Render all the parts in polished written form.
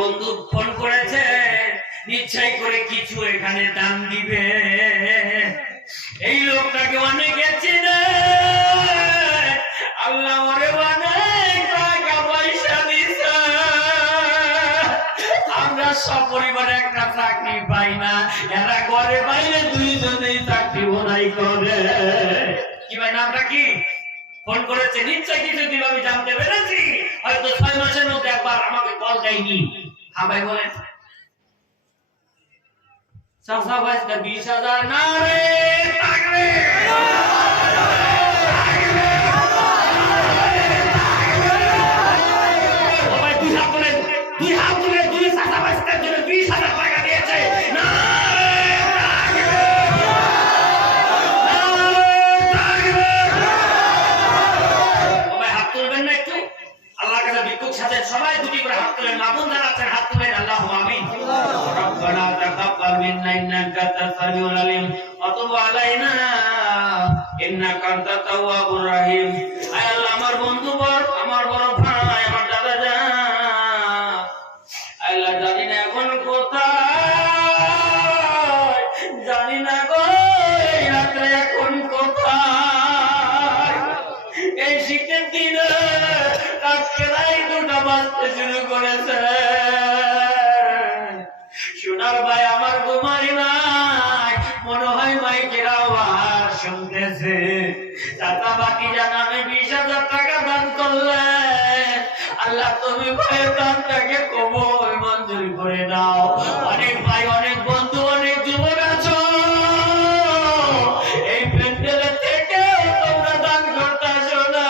বন্ধু ফোন করেছে, নিশ্চয় করে কিছু এখানে দান দিবে। এই লোকটাকে অনেকে চিনে, আল্লাহ ওরে অনেক টাকা পয়সা দিছে। আমরা সপরিবারে একটা চাকরি পাই না, এরা ঘরে বাইরে দুইজনেই চাকরি বোনাই করে। কি ভাই নামটা কি? ফোন করেছে, নিশ্চয় কিছু দিন আমি জানতে পেরেছি। হয়তো 6 মাসের মধ্যে একবার আমাকে কল দেয়নি। হ্যাঁ ভাই বলেন। চাচা ভাই 20,000 না রে থাকবে। দুই হাত তুলে 20,000 টাকা দিয়েছে। না সবাই দুটি করে হাত তুলেন, মামুন যারা আছেন হাত তুলেন। আল্লাহুম্মা আমিন। রব্বানা তাকাব্বাল মিন্না ইন্নাকা আনতাস সামিউল আলিম ওয়া তুব আলাইনা ইন্নাকা আনতাত তাওয়াবুর রহিম। আয় আল্লাহ, আমার বন্ধু বর, আমার বড় ভাই, আমার দাদা জান, আল্লাহ জানি না এখন কোথায়, জানি না গো এই রাত্রে এখন কোথায়। এই শীতের দিনে আজকে রাত 2টা বাজতে শুরু করেছে। সোনার ভাই আমার ঘুমাই নাই, মনে হয় মাইকের আওয়াজ শুনতেছে। চাচা বাকি জানাবে 20,000 টাকা দান করলে, আল্লাহ তুমি ভাইয়ের দানটাকে কবুল মঞ্জুর করে দাও। অনেক ভাই, অনেক বন্ধু, অনেক যুবক আছো, এই প্যান্ডেলের থেকে তোমরা দান করতেছো না।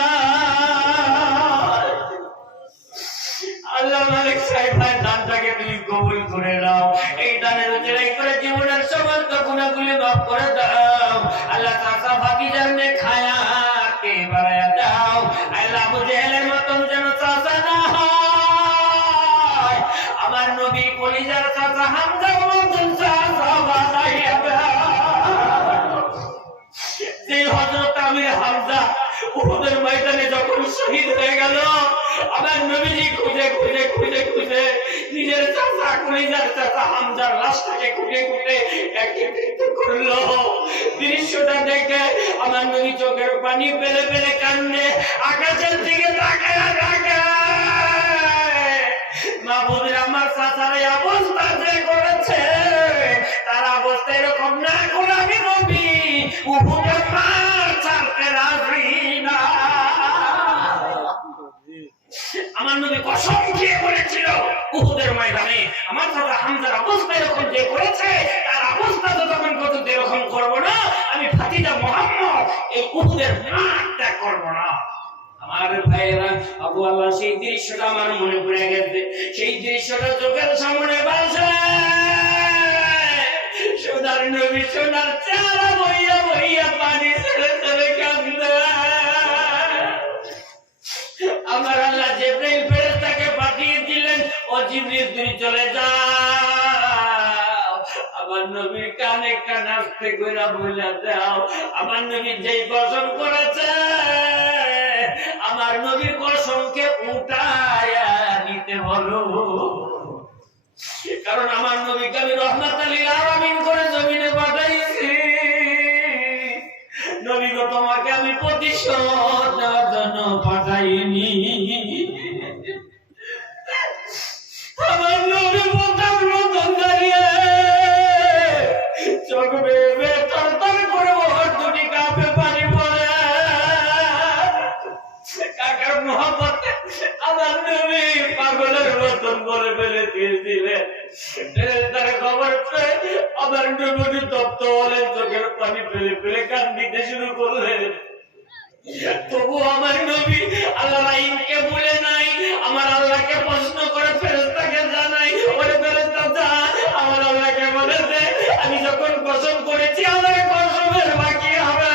আল্লাহ মালিক সাহেব ভাই দানটাকে তুমি কবুল করে দাও। এই দানের উচিলাই করে জীবনের সমস্ত গুনাহগুলি মাফ করে দাও। আল্লাহ চাচা ভাতিজার নেক হায়াতকে বাড়ায়া দাও। আল্লাহ আবু জেহেলের মতন যেন চাচা না হয়, আমার নবী কলিজার চাচা হামজার মতন চাচা বানাইয়া দাও। যে হযরত আমির হামজা উহুদের ময়দানে যখন শহীদ হয়ে গেল, আমার নবীজি খুঁজে খুঁজে খুঁজে খুঁজে নিজের চাচা কলিজার চাচা হামজার লাশটাকে খুঁজে খুঁজে একত্রিত করলো। দৃশ্যটা দেখে আমার নবী চোখের পানি ফেলে ফেলে কান্দে, আকাশের দিকে তাকায় তাকায়। মাহবুবের আমার চাচার এই অবস্থা যে করেছে, তার অবস্থা এরকম না করে আমি নবী উহুদের মাঠ ছাড়তে রাজি না। আমার নবী কসম খেয়ে বলেছিল উহুদের ময়দানে, আমার চাচা হামজার অবস্থা এরকম যে করেছে, তার অবস্থা তো তখন পর্যন্ত এরকম করবো না। আমি ভাতিজা মুহাম্মদ এই উহুদের মাঠ ত্যাগ করবো না। আমার ভাইয়েরা, আবু আল্লাহ সেই দৃশ্যটা আমার মনে পড়ে গেছে। সেই দৃশ্যটা চোখের সামনে ভাসে। সোনার নবী সোনার চারা বইয়া বইয়া পানি ছেড়ে ছেড়ে কাঁদে। আমার আল্লাহ জিবরাইল ফেরেশতাকে পাঠিয়ে দিলেন, ও জিবরিল তুমি চলে যাও, আমার নবীর কানে কান আস্তে করে বলে দাও, আমার নবী যেই কসম করেছে, আমার নবীর কসমকে উঠায়া নিতে বলো। কারণ আমার নবীকে আমি রহমাতুল লিল আলামিন করে জমিনে পাঠাইছি। নবী গো, তোমাকে আমি প্রতিশোধ দেওয়ার জন্য পাঠাইনি। আমার নবী বোকার মতন দাঁড়িয়ে চোখ বেয়ে তরতর করে ওর দুটি কাপে পানি পড়ে। কাকার মোহাম্মতে আমার নবী পাগলের মতন বলে ফেলে দিয়েছিলেন। তার খবর পেয়ে আমার নবী তপ্ত হলেন, চোখের পানি ফেলে ফেলে কান্দিতে শুরু করলেন। তবু আমার নবী আল্লাহ আইনকে ভুলে নাই, আমার আল্লাহকে প্রশ্ন করে ফেরেশতাকে জানাই, ওরে ফেরেশতা যা, আমার আল্লাহকে বলেছে আমি যখন কসম করেছি আমার কসমের বাকি হবে।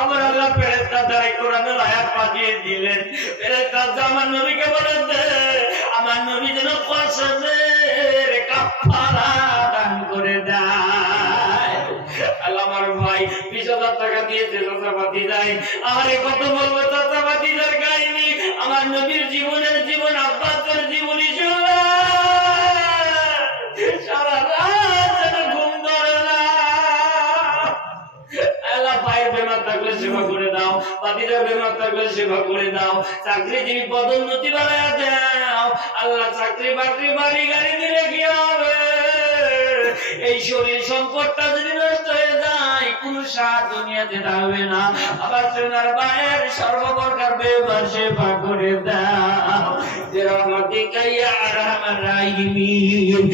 আমার আল্লাহ ফেরেশতা দ্বারা কোরআনের আয়াত পাঠিয়ে দিলেন। ফেরেশতা আমার নবীকে বলেছে আমার নবী যেন কসমের কাফারা দান করে দেয়। আল্লাহ আমার ভাই 20,000 টাকা দিয়েছে চাচাপাতি যায়। আরে কত বলবো চাচাপাতিদের কাহিনী। আমার নবীর জীবনের জীবন, আব্বাসের জীবনী ভাইয়ের বেমার থাকলে সেবা করে দাও, বাতিজার বেমার থাকলে সেবা করে দাও, চাকরিজীবী পদোন্নতি বাড়ায়া দাও। আল্লাহ চাকরি বাকরি বাড়ি গাড়ি দিলে কি হবে? এই শরীর সম্পদটা যদি নষ্ট হয়ে যায় কোন সার দুনিয়াতে থাকবে না। আবার সোনার ভাইয়ের সর্বপ্রকার বেমার সেবা করে দাও। যে রহমতিকা ইয়া আরহামার রাহিমিন।